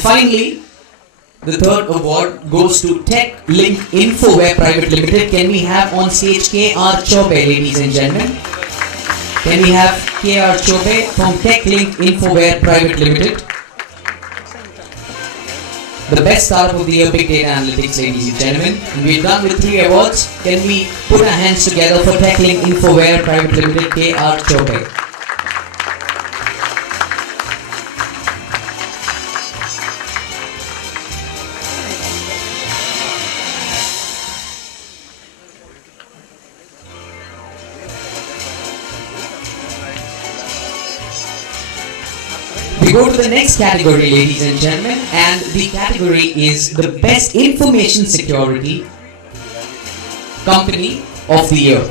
finally, the third award goes to Tech Link Infoware Private Limited. Can we have on stage KR Chobe, ladies and gentlemen? Can we have KR Chobe from Tech Link Infoware Private Limited? The best startup of the year, Big Data Analytics, ladies and gentlemen. We're done with 3 awards. Can we put our hands together for Tech Link Infoware Private Limited, KR Chobe? We go to the next category, ladies and gentlemen, and the category is the Best Information Security Company of the Year.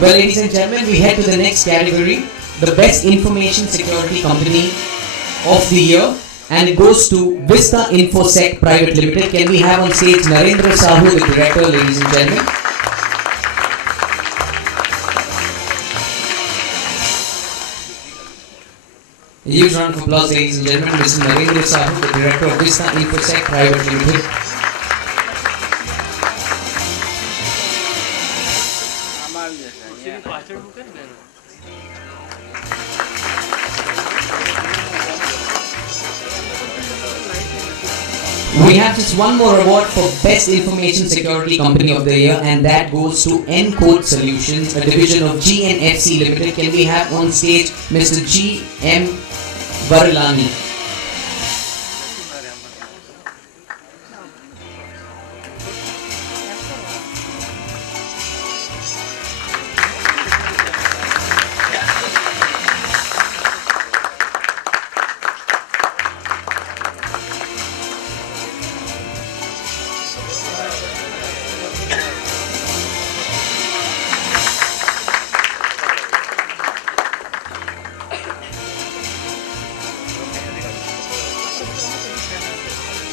Well, ladies and gentlemen, we head to the next category, the Best Information Security Company of the Year, and it goes to Vista Infosec Private Limited. Can we have on stage Narendra Sahu, the director, ladies and gentlemen? A huge round of applause, ladies and gentlemen. Mr. Narendra Sahu, the director of Vista Infosec Private Limited. We have just one more award for Best Information Security Company of the Year, and that goes to Encode Solutions, a division of GNFC Limited. Can we have on stage Mr. G.M. Varalani?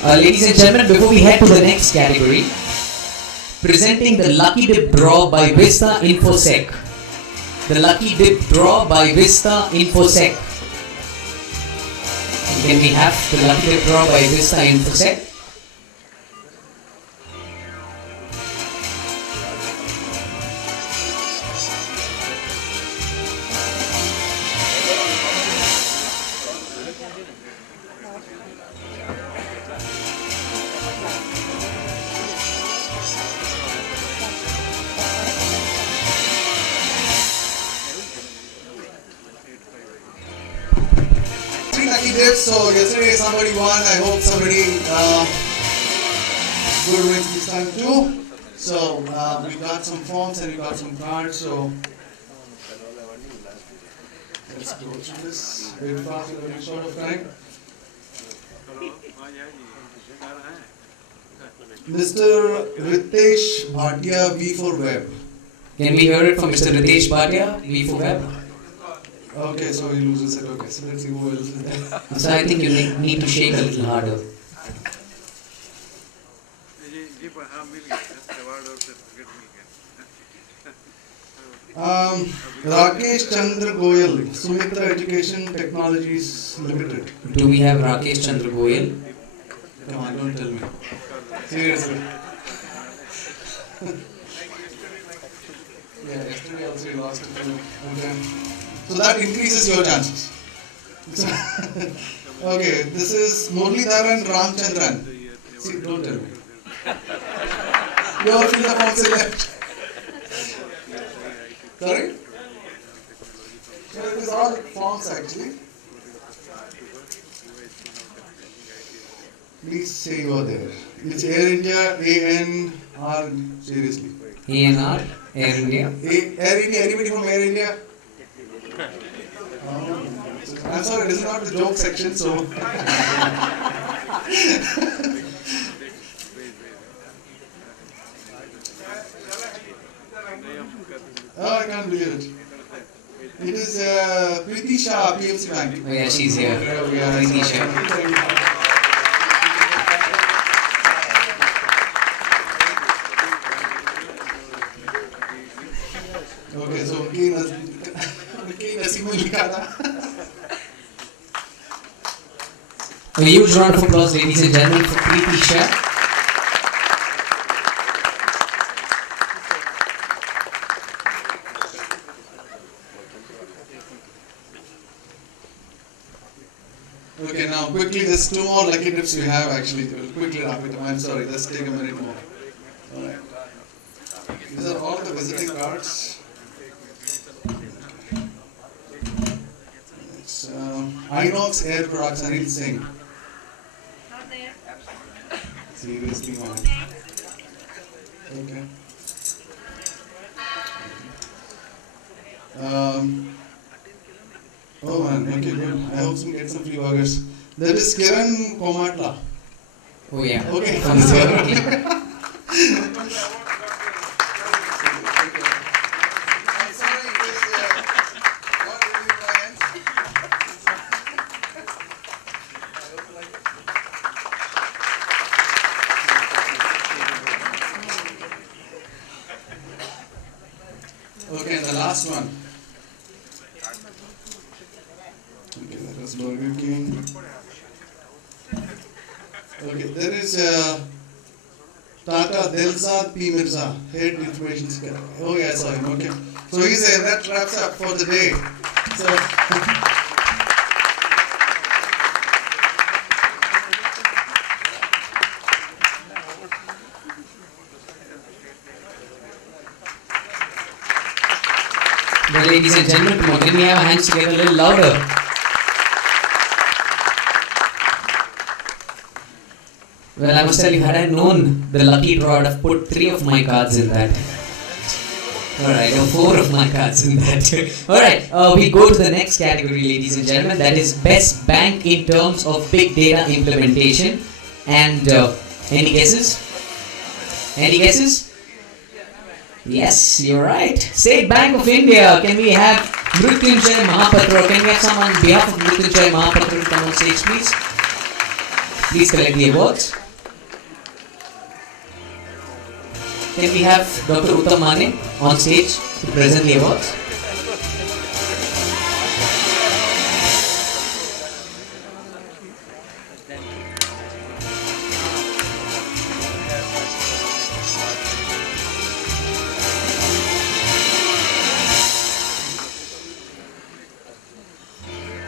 Ladies and gentlemen, before we head to the next category, presenting the Lucky Dip Draw by Vista Infosec. The Lucky Dip Draw by Vista Infosec. Can we have the Lucky Dip Draw by Vista Infosec? Lucky dips. So yesterday somebody won. I hope somebody good wins this time too. So we got some forms and we got some cards. So let's go through this very fast in a very short of time. Mr. Ritesh Bhatia, V4 Web. Can we hear it from Mr. Ritesh Bhatia, V4 Web? Okay, so he loses it. Okay, so let's see who else is there. So I think you need to shake a little harder. Rakesh Chandra Goyal, Sumitra Education Technologies Limited. Do we have Rakesh Chandra Goyal? Come on, don't tell me. Seriously. Yeah, yesterday also you lost it to them. So that increases your chances. Okay, this is Muralidharan Ramchandran. See, don't tell me. You all fill the forms left. Sorry? So it is all forms actually. Please say you are there. It's Air India, ANR, seriously. ANR, Air India. Air India, anybody from Air India? I'm sorry, this is not the joke section, so. Oh, I can't believe it. It is Preeti Shah, PFC Bank. Oh yeah, she's here. Yeah, Preeti Shah. Okay, so उनकी नसीब में लिखा था. A huge round of applause, ladies and gentlemen, for Preeti Shah. Okay, now quickly, there's two more lucky tips we have actually. We'll quickly wrap it up. I'm sorry, let's take a minute more. Alright. These are all the visiting cards. It's Inox Air Products, Anil Singh. Not there. Seriously, man. Okay. Oh man, okay, good. I hope we get some free burgers. There is Kiran Komatla. Oh yeah. Okay. From here. Okay. I'm sorry, it is not really my hands. Okay, and the last one. Okay, that was Burger King. Okay, there is Tata Delzad P. Mirza, Head Information Security. Oh, yeah, I saw him. Okay. So he's that wraps up for the day. So, Well, ladies and gentlemen, come on, can we have our hands together a little louder? Well, I must tell you, had I known the lucky draw, I'd have put 3 of my cards in that. Alright, or 4 of my cards in that. Alright, we go to the next category, ladies and gentlemen. That is Best Bank in terms of big data implementation. And any guesses? Any guesses? Yes, you're right. State Bank of India. Can we have Mrityunjay Mahapatra? Can we have someone on behalf of Mrityunjay Mahapatra to come on stage, please? Please collect the awards. Can we have Dr. Uttam Mane on stage to present the awards?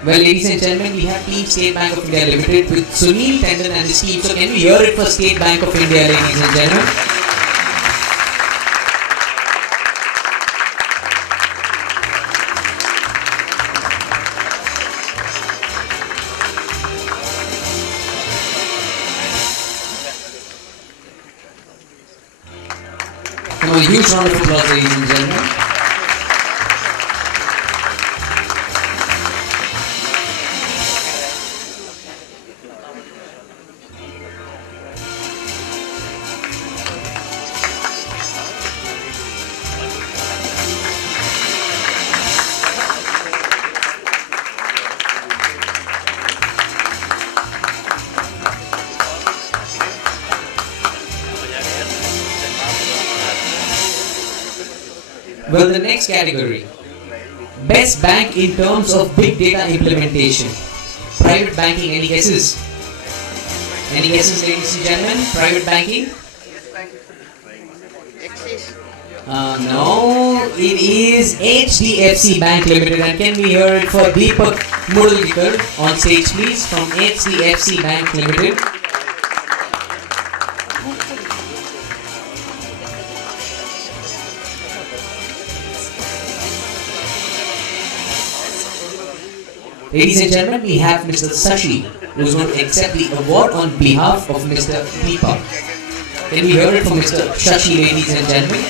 Well, ladies and gentlemen, we have Team State Bank of India Limited with Sunil Tendon and his team. So, can we hear it for State Bank of India, ladies and gentlemen? Come on, a huge round of applause, ladies and gentlemen. Well, the next category, Best Bank in terms of big data implementation. Private banking, any guesses? Any guesses, ladies and gentlemen? Private banking? No, it is HDFC Bank Limited. And can we hear it for Deepak Mudalkar on stage, please, from HDFC Bank Limited? Ladies and gentlemen, we have Mr. Sashi, who is going to accept the award on behalf of Mr. Deepak. Can we hear it from Mr. Shashi, ladies and gentlemen?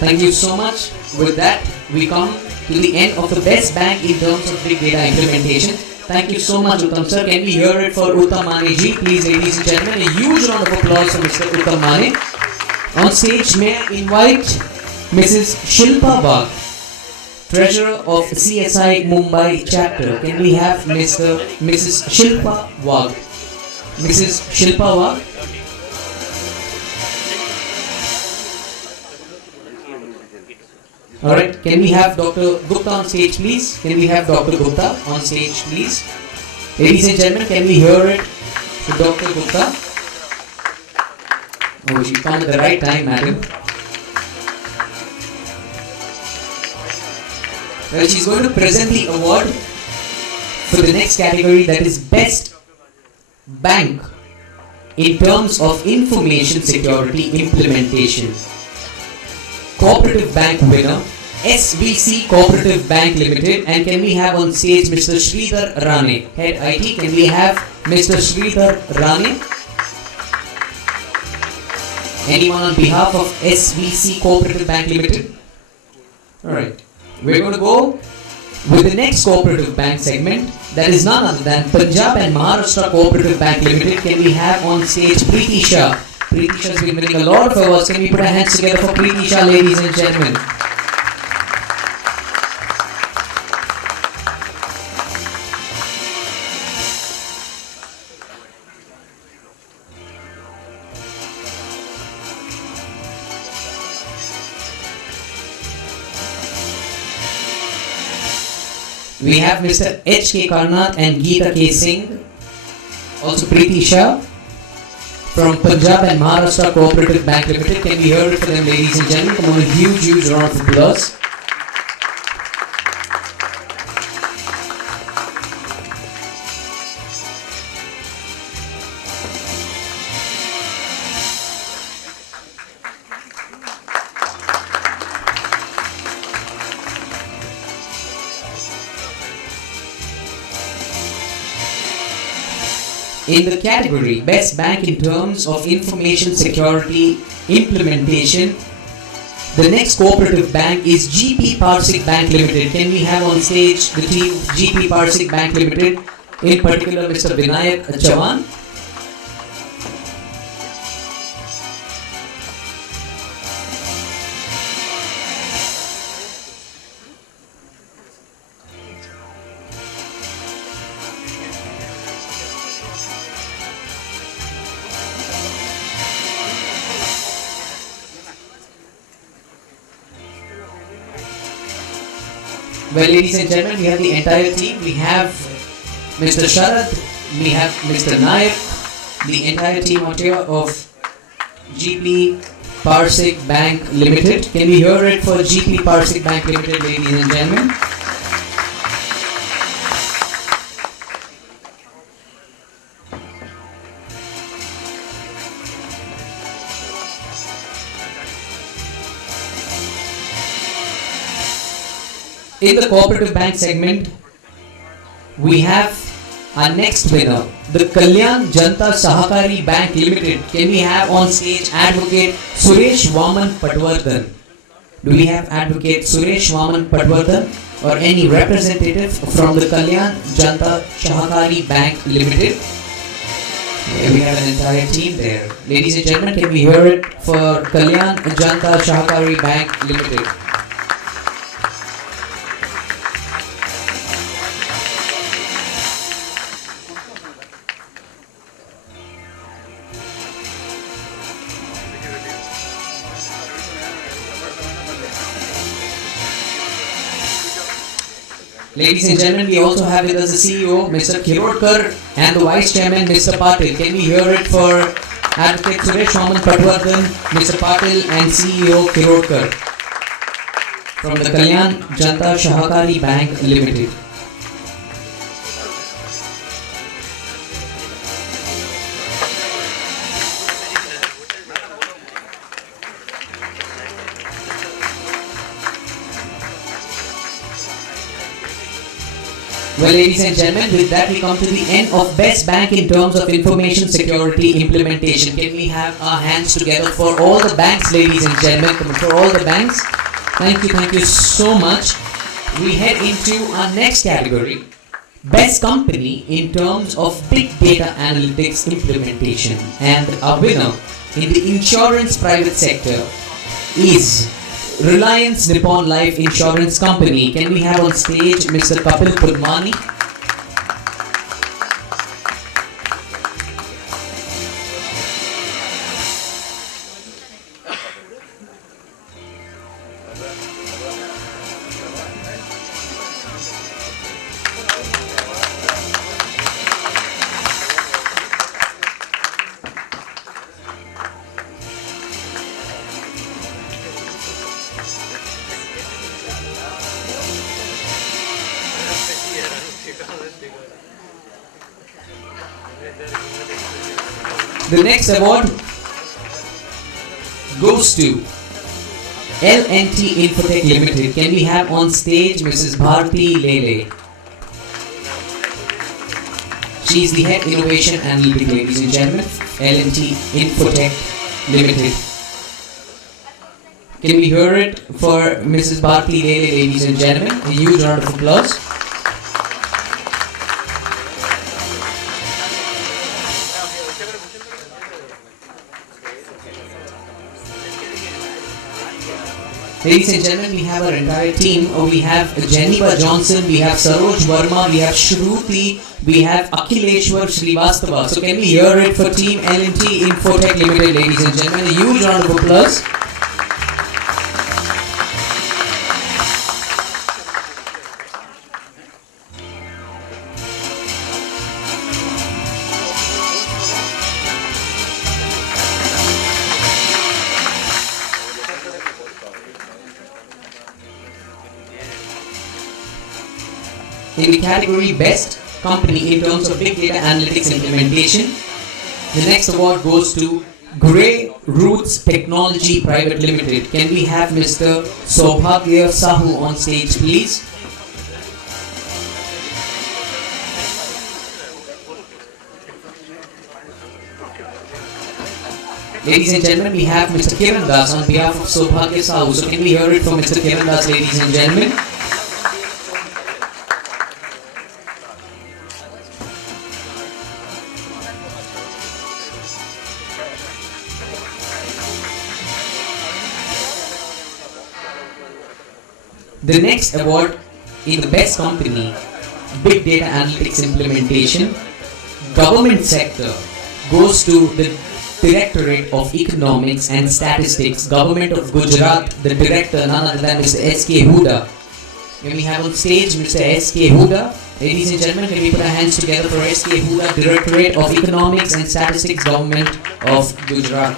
Thank you so much. With that, we come to the end of the best bank in terms of big data implementation. Thank you so much, Uttam sir. Can we hear it for Uttam Mane ji? Please, ladies and gentlemen, a huge round of applause for Mr. Uttam Mane. On stage, may I invite Mrs. Shilpa Wagh, Treasurer of CSI Mumbai Chapter. Can we have Mrs. Shilpa Wagh? Mrs. Shilpa Wagh. Alright, can we have Dr. Gupta on stage, please? Can we have Dr. Gupta on stage, please? Ladies and gentlemen, can we hear it to Dr. Gupta? Oh, you come at the right time, madam. Well, she's going to present the award for the next category, that is Best Bank in terms of information security implementation. Cooperative Bank winner, SVC Cooperative Bank Limited. And can we have on stage Mr. Sridhar Rane, Head IT? Can we have Mr. Sridhar Rane? Anyone on behalf of SVC Cooperative Bank Limited? Alright, we're going to go with the next cooperative bank segment, that is none other than Punjab and Maharashtra Cooperative Bank Limited. Can we have on stage Preeti Shah? Preeti Shah has been winning a lot of awards. Can we put our hands together for Preeti Shah, ladies and gentlemen? We have Mr. H.K. Karnath and Geeta K. Singh, also Preeti Shah from Punjab and Maharashtra Cooperative Bank Limited. Can we hear it for them, ladies and gentlemen? Come on, a huge round of applause. In the category Best Bank in terms of information security implementation, the next cooperative bank is GP Parsik Bank Limited. Can we have on stage the team GP Parsik Bank Limited, in particular Mr. Vinayak Chavan? Well, ladies and gentlemen, we have the entire team. We have Mr. Sharad, we have Mr. Nayak, the entire team out here of GP Parsik Bank Limited. Can we hear it for GP Parsik Bank Limited, ladies and gentlemen? In the cooperative bank segment, we have our next winner, the Kalyan Janta Sahakari Bank Limited. Can we have on stage Advocate Suresh Vaman Patwardhan? Do we have Advocate Suresh Vaman Patwardhan or any representative from the Kalyan Janta Sahakari Bank Limited? Yeah, we have an entire team there. Ladies and gentlemen, can we hear it for Kalyan Janta Sahakari Bank Limited? Ladies and gentlemen, we also have with us the CEO, Mr. Khirotkar, and the Vice Chairman, Mr. Patil. Can we hear it for Advocate Suresh Vaman Patwardhan, Mr. Patil, and CEO Khirotkar from the Kalyan Janta Sahakari Bank Limited. Well, ladies and gentlemen, with that we come to the end of Best Bank in terms of information security implementation. Can we have our hands together for all the banks, ladies and gentlemen? Come on, for all the banks. Thank you so much. We head into our next category, Best Company in terms of big data analytics implementation. And our winner in the insurance private sector is Reliance Nippon Life Insurance Company. Can we have on stage Mr. Kapil Pudmani? The next award goes to L&T Infotech Limited. Can we have on stage Mrs. Bharti Lele? She is the Head Innovation Analytic, ladies and gentlemen, L&T Infotech Limited. Can we hear it for Mrs. Bharti Lele, ladies and gentlemen? A huge round of applause. Ladies and gentlemen, we have our entire team. We have Geneva Johnson, we have Saroj Verma, we have Shruti, we have Akhileshwar Srivastava. So can we hear it for Team L&T Infotech Limited, ladies and gentlemen? A huge round of applause. In the category Best Company in terms of Big Data Analytics Implementation, the next award goes to Grey Roots Technology Private Limited. Can we have Mr. Saubhagya Sahu on stage, please? Ladies and gentlemen, we have Mr. Kiran Das on behalf of Saubhagya Sahu. So can we hear it from Mr. Kiran Das, ladies and gentlemen? The next award in the Best Company, Big Data Analytics Implementation, Government Sector, goes to the Directorate of Economics and Statistics, Government of Gujarat, the Director, none other than Mr. S.K. Huda. Can we have on stage Mr. S.K. Huda? Ladies and gentlemen, can we put our hands together for S.K. Huda, Directorate of Economics and Statistics, Government of Gujarat.